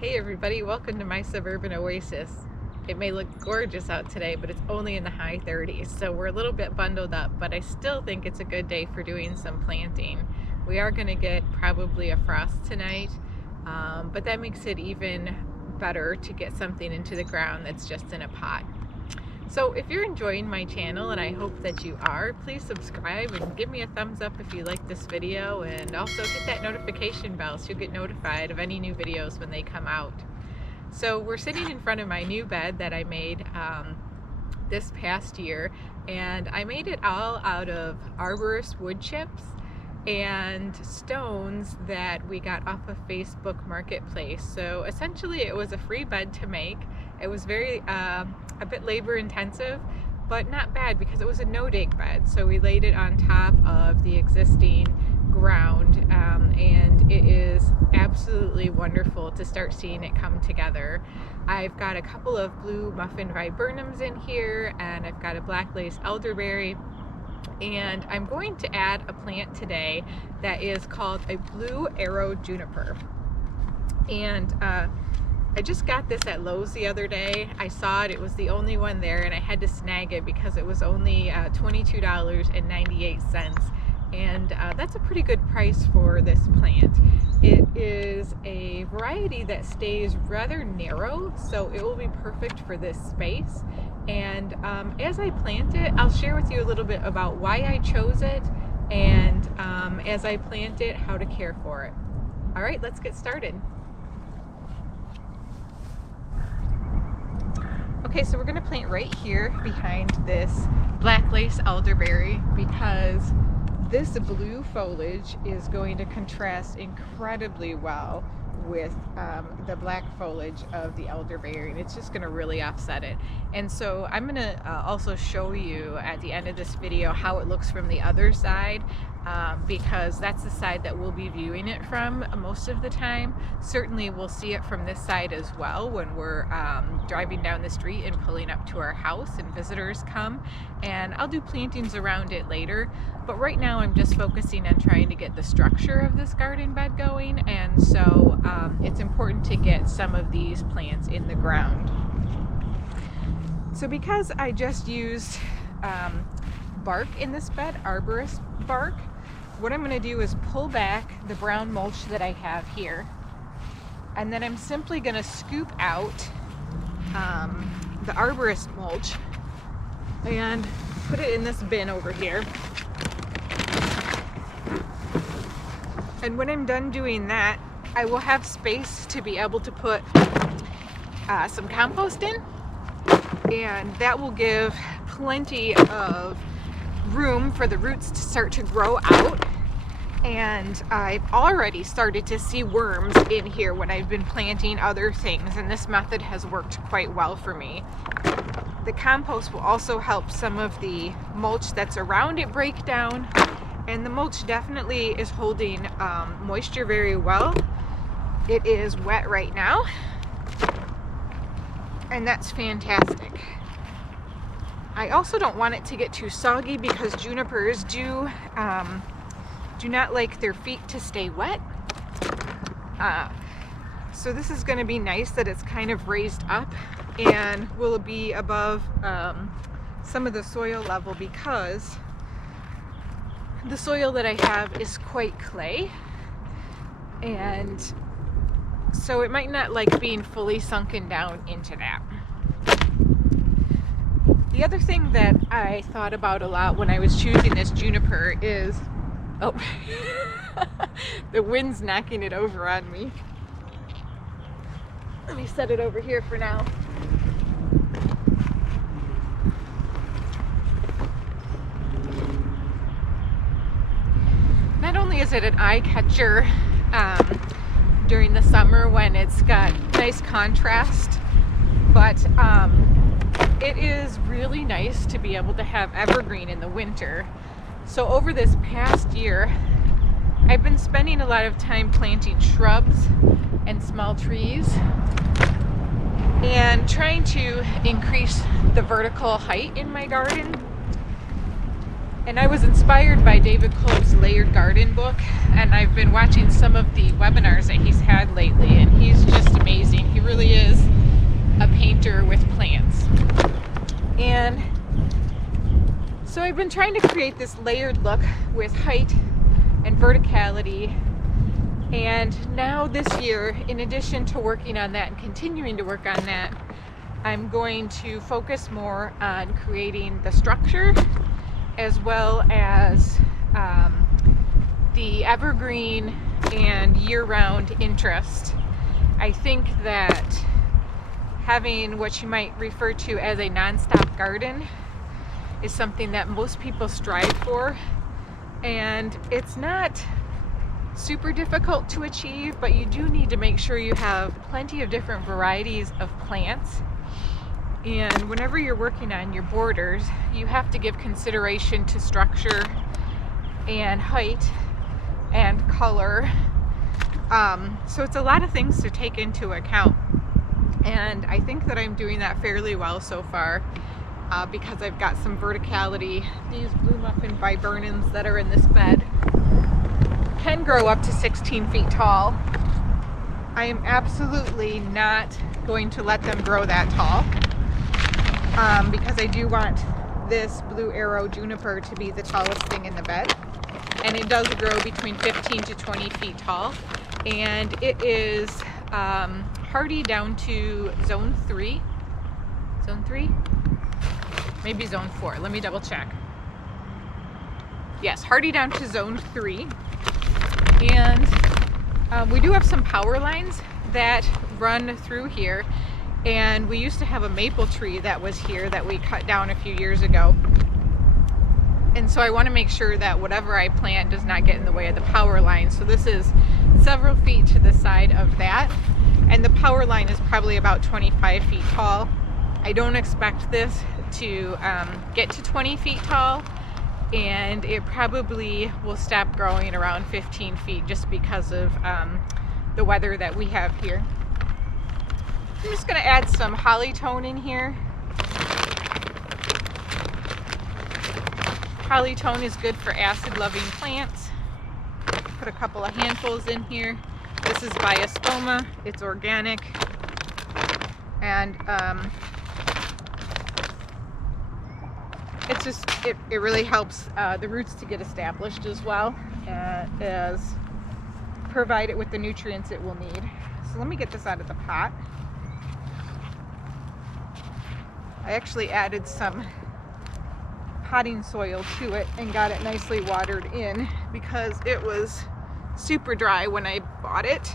Hey everybody, welcome to my Suburban Oasis. It may look gorgeous out today, but it's only in the high 30s, so we're a little bit bundled up, but I still think it's a good day for doing some planting. We are going to get probably a frost tonight, but that makes it even better to get something into the ground that's just in a pot. So if you're enjoying my channel, and I hope that you are, please subscribe and give me a thumbs up if you like this video, and also hit that notification bell so you'll get notified of any new videos when they come out. So we're sitting in front of my new bed that I made this past year, and I made it all out of arborist wood chips and stones that we got off of Facebook Marketplace. So essentially it was a free bed to make. It was very a bit labor intensive, but not bad because it was a no-dig bed. So we laid it on top of the existing ground, and it is absolutely wonderful to start seeing it come together. I've got a couple of blue muffin viburnums in here, and I've got a black lace elderberry, and I'm going to add a plant today that is called a Blue Arrow Juniper. And I just got this at Lowe's the other day. I saw it, it was the only one there, and I had to snag it because it was only $22.98, and that's a pretty good price for this plant. It is a variety that stays rather narrow, so it will be perfect for this space. And as I plant it, I'll share with you a little bit about why I chose it, and as I plant it, how to care for it. All right, let's get started. Okay, so we're going to plant right here behind this black lace elderberry because this blue foliage is going to contrast incredibly well with the black foliage of the elderberry, and it's just going to really offset it. And so I'm going to also show you at the end of this video how it looks from the other side, because that's the side that we'll be viewing it from most of the time. Certainly we'll see it from this side as well when we're driving down the street and pulling up to our house and visitors come, and I'll do plantings around it later. But right now I'm just focusing on trying to get the structure of this garden bed going, and so it's important to get some of these plants in the ground. So because I just used bark in this bed, arborist bark, what I'm going to do is pull back the brown mulch that I have here, and then I'm simply going to scoop out the arborist mulch and put it in this bin over here. And when I'm done doing that, I will have space to be able to put some compost in, and that will give plenty of room for the roots to start to grow out. And I've already started to see worms in here when I've been planting other things, and this method has worked quite well for me. The compost will also help some of the mulch that's around it break down, and the mulch definitely is holding moisture very well. It is wet right now, and that's fantastic. I also don't want it to get too soggy because junipers do not like their feet to stay wet. So this is going to be nice that it's kind of raised up and will be above some of the soil level, because the soil that I have is quite clay, and so it might not like being fully sunken down into that. The other thing that I thought about a lot when I was choosing this juniper is, oh, the wind's knocking it over on me. Let me set it over here for now. Not only is it an eye catcher during the summer when it's got nice contrast, but it is really nice to be able to have evergreen in the winter. So over this past year, I've been spending a lot of time planting shrubs and small trees and trying to increase the vertical height in my garden. And I was inspired by David Kolb's Layered Garden book, and I've been watching some of the webinars that he's had lately, and he's just amazing. He really is a painter with plants. And so I've been trying to create this layered look with height and verticality. And now this year, in addition to working on that and continuing to work on that, I'm going to focus more on creating the structure as well as the evergreen and year-round interest. I think that having what you might refer to as a non-stop garden is something that most people strive for, and it's not super difficult to achieve, but you do need to make sure you have plenty of different varieties of plants. And whenever you're working on your borders, you have to give consideration to structure and height and color. So it's a lot of things to take into account. And I think that I'm doing that fairly well so far because I've got some verticality. These Blue Muffin viburnums that are in this bed can grow up to 16 feet tall. I am absolutely not going to let them grow that tall because I do want this Blue Arrow Juniper to be the tallest thing in the bed. And it does grow between 15 to 20 feet tall. And it is hardy down to zone 3. Zone 3? Maybe zone 4. Let me double check. Yes, hardy down to zone 3. And we do have some power lines that run through here. And we used to have a maple tree that was here that we cut down a few years ago. And so I want to make sure that whatever I plant does not get in the way of the power line. So this is several feet to the side of that. And the power line is probably about 25 feet tall. I don't expect this to get to 20 feet tall. And it probably will stop growing around 15 feet just because of the weather that we have here. I'm just going to add some holly tone in here. Holly tone is good for acid-loving plants. Put a couple of handfuls in here. This is biostoma. It's organic. And it's just, it really helps the roots to get established as well as provide it with the nutrients it will need. So let me get this out of the pot. I actually added some potting soil to it and got it nicely watered in because it was super dry when I bought it.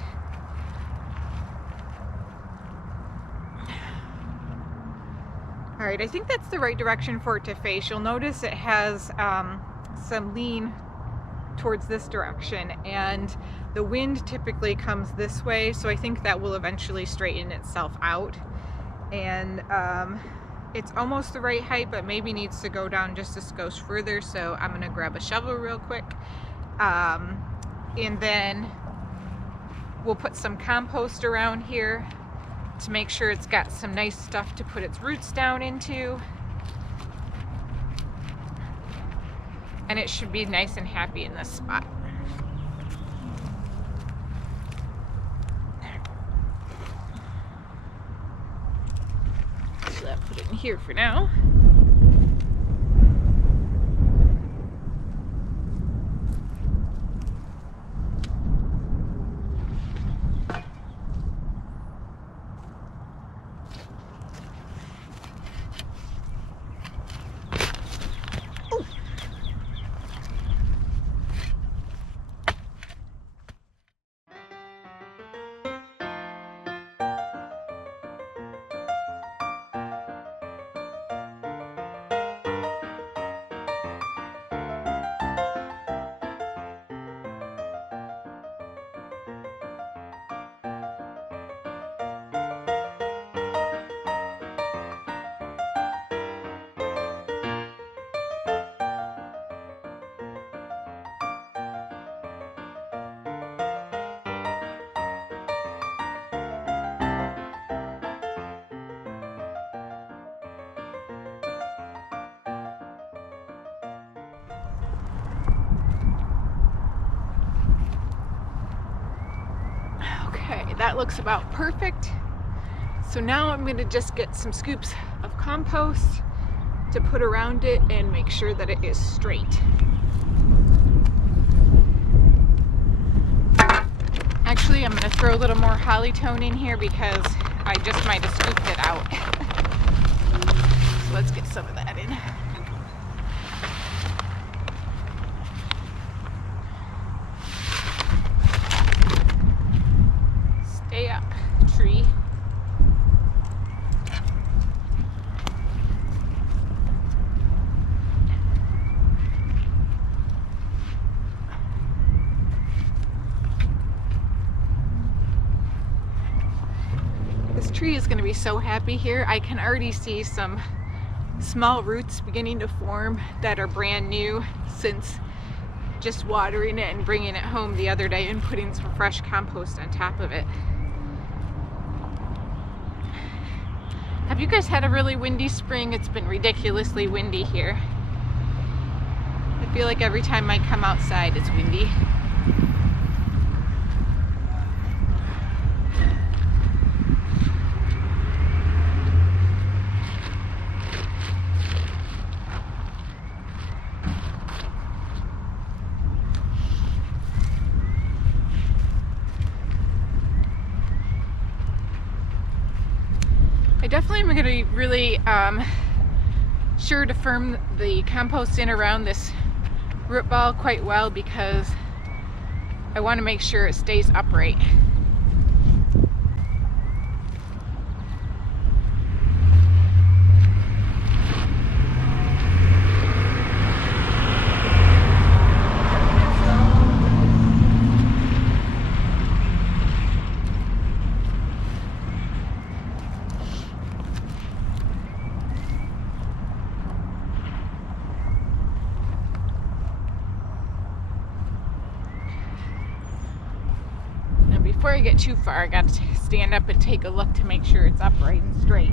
All right, I think that's the right direction for it to face. You'll notice it has some lean towards this direction, and the wind typically comes this way, so I think that will eventually straighten itself out. And it's almost the right height, but maybe needs to go down just a skosh further, so I'm gonna grab a shovel real quick. And then we'll put some compost around here to make sure it's got some nice stuff to put its roots down into. And it should be nice and happy in this spot. So I'll put it in here for now. Okay, that looks about perfect. So now I'm going to just get some scoops of compost to put around it and make sure that it is straight. Actually, I'm going to throw a little more Hollytone in here because I just might have scooped it out. So let's get some of that in. Stay up, tree. This tree is going to be so happy here. I can already see some small roots beginning to form that are brand new since just watering it and bringing it home the other day and putting some fresh compost on top of it. Have you guys had a really windy spring? It's been ridiculously windy here. I feel like every time I come outside it's windy. I definitely am going to be really sure to firm the compost in around this root ball quite well because I want to make sure it stays upright. Before I get too far, I got to stand up and take a look to make sure it's upright and straight.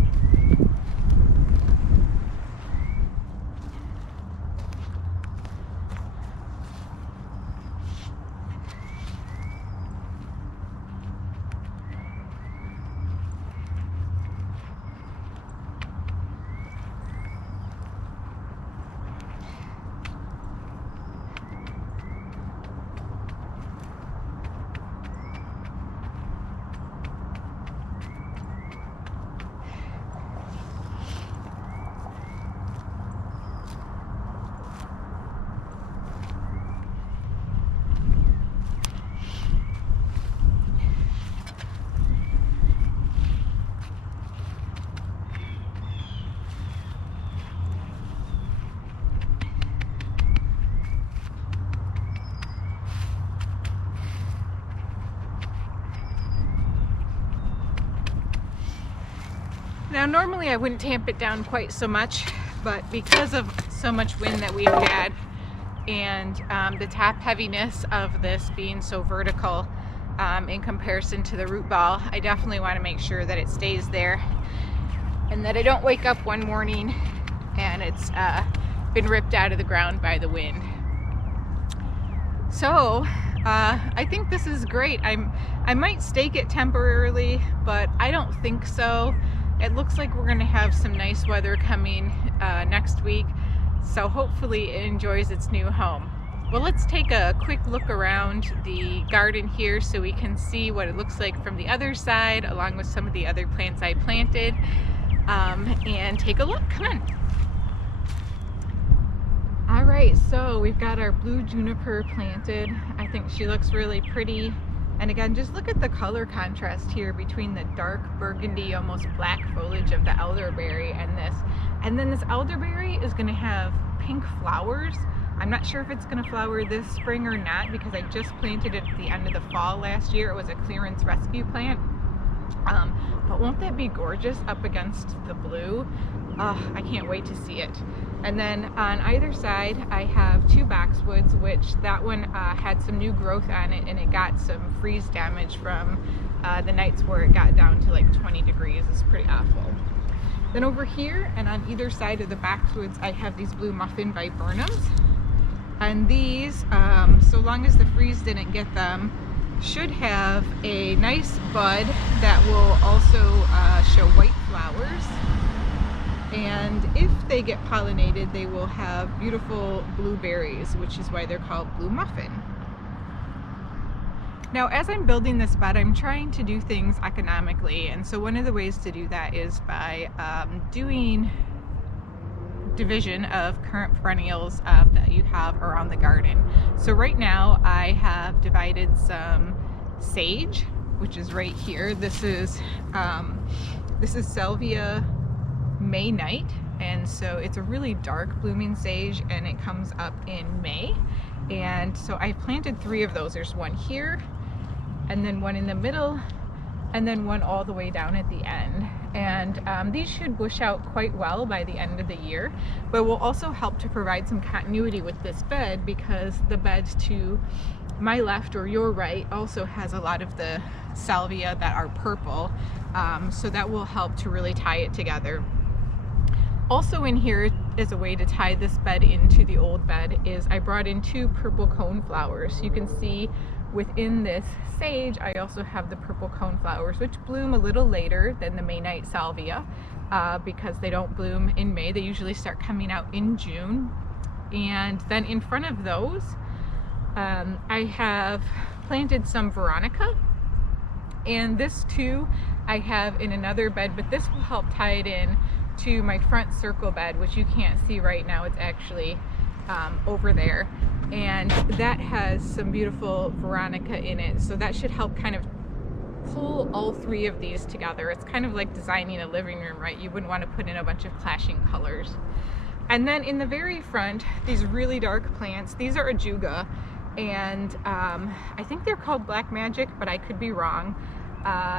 Now normally I wouldn't tamp it down quite so much, but because of so much wind that we've had and the top heaviness of this being so vertical in comparison to the root ball, I definitely want to make sure that it stays there and that I don't wake up one morning and it's been ripped out of the ground by the wind. So I think this is great. I might stake it temporarily, but I don't think so. It looks like we're going to have some nice weather coming next week, so hopefully it enjoys its new home. Well, let's take a quick look around the garden here so we can see what it looks like from the other side, along with some of the other plants I planted, and take a look. Come on. All right, so we've got our blue juniper planted. I think she looks really pretty. And again, just look at the color contrast here between the dark burgundy, almost black foliage of the elderberry and this. And then this elderberry is going to have pink flowers. I'm not sure if it's going to flower this spring or not because I just planted it at the end of the fall last year. It was a clearance rescue plant. But won't that be gorgeous up against the blue? I can't wait to see it. And then on either side I have two boxwoods, which that one had some new growth on it and it got some freeze damage from the nights where it got down to like 20 degrees. It's pretty awful. Then over here and on either side of the boxwoods I have these blue muffin viburnums. And these, so long as the freeze didn't get them, should have a nice bud that will also show white flowers. And if they get pollinated, they will have beautiful blueberries, which is why they're called blue muffin. Now, as I'm building this bed, I'm trying to do things economically, and so one of the ways to do that is by doing division of current perennials that you have around the garden. So right now I have divided some sage, which is right here. This is Salvia May Night, and so it's a really dark blooming sage, and it comes up in May. And so I planted 3 of those. There's one here, and then one in the middle, and then one all the way down at the end. And these should bush out quite well by the end of the year, but will also help to provide some continuity with this bed, because the bed to my left or your right also has a lot of the salvia that are purple, so that will help to really tie it together. Also in here is a way to tie this bed into the old bed is I brought in 2 purple coneflowers. You can see within this sage I also have the purple coneflowers, which bloom a little later than the May Night Salvia because they don't bloom in May. They usually start coming out in June. And then in front of those I have planted some Veronica, and this too I have in another bed, but this will help tie it in to my front circle bed, which you can't see right now. It's actually over there, and that has some beautiful Veronica in it, so that should help kind of pull all 3 of these together. It's kind of like designing a living room, right? You wouldn't want to put in a bunch of clashing colors. And then in the very front, these really dark plants, these are Ajuga, and I think they're called Black Magic, but I could be wrong.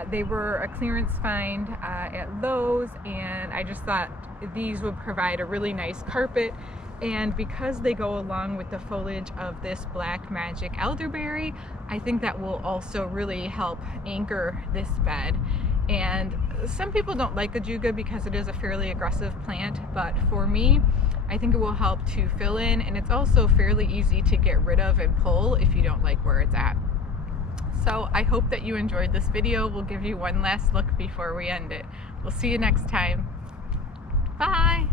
They were a clearance find at Lowe's, and I just thought these would provide a really nice carpet. And because they go along with the foliage of this Black Magic elderberry, I think that will also really help anchor this bed. And some people don't like Ajuga because it is a fairly aggressive plant, but for me, I think it will help to fill in, and it's also fairly easy to get rid of and pull if you don't like where it's at. So I hope that you enjoyed this video. We'll give you one last look before we end it. We'll see you next time. Bye!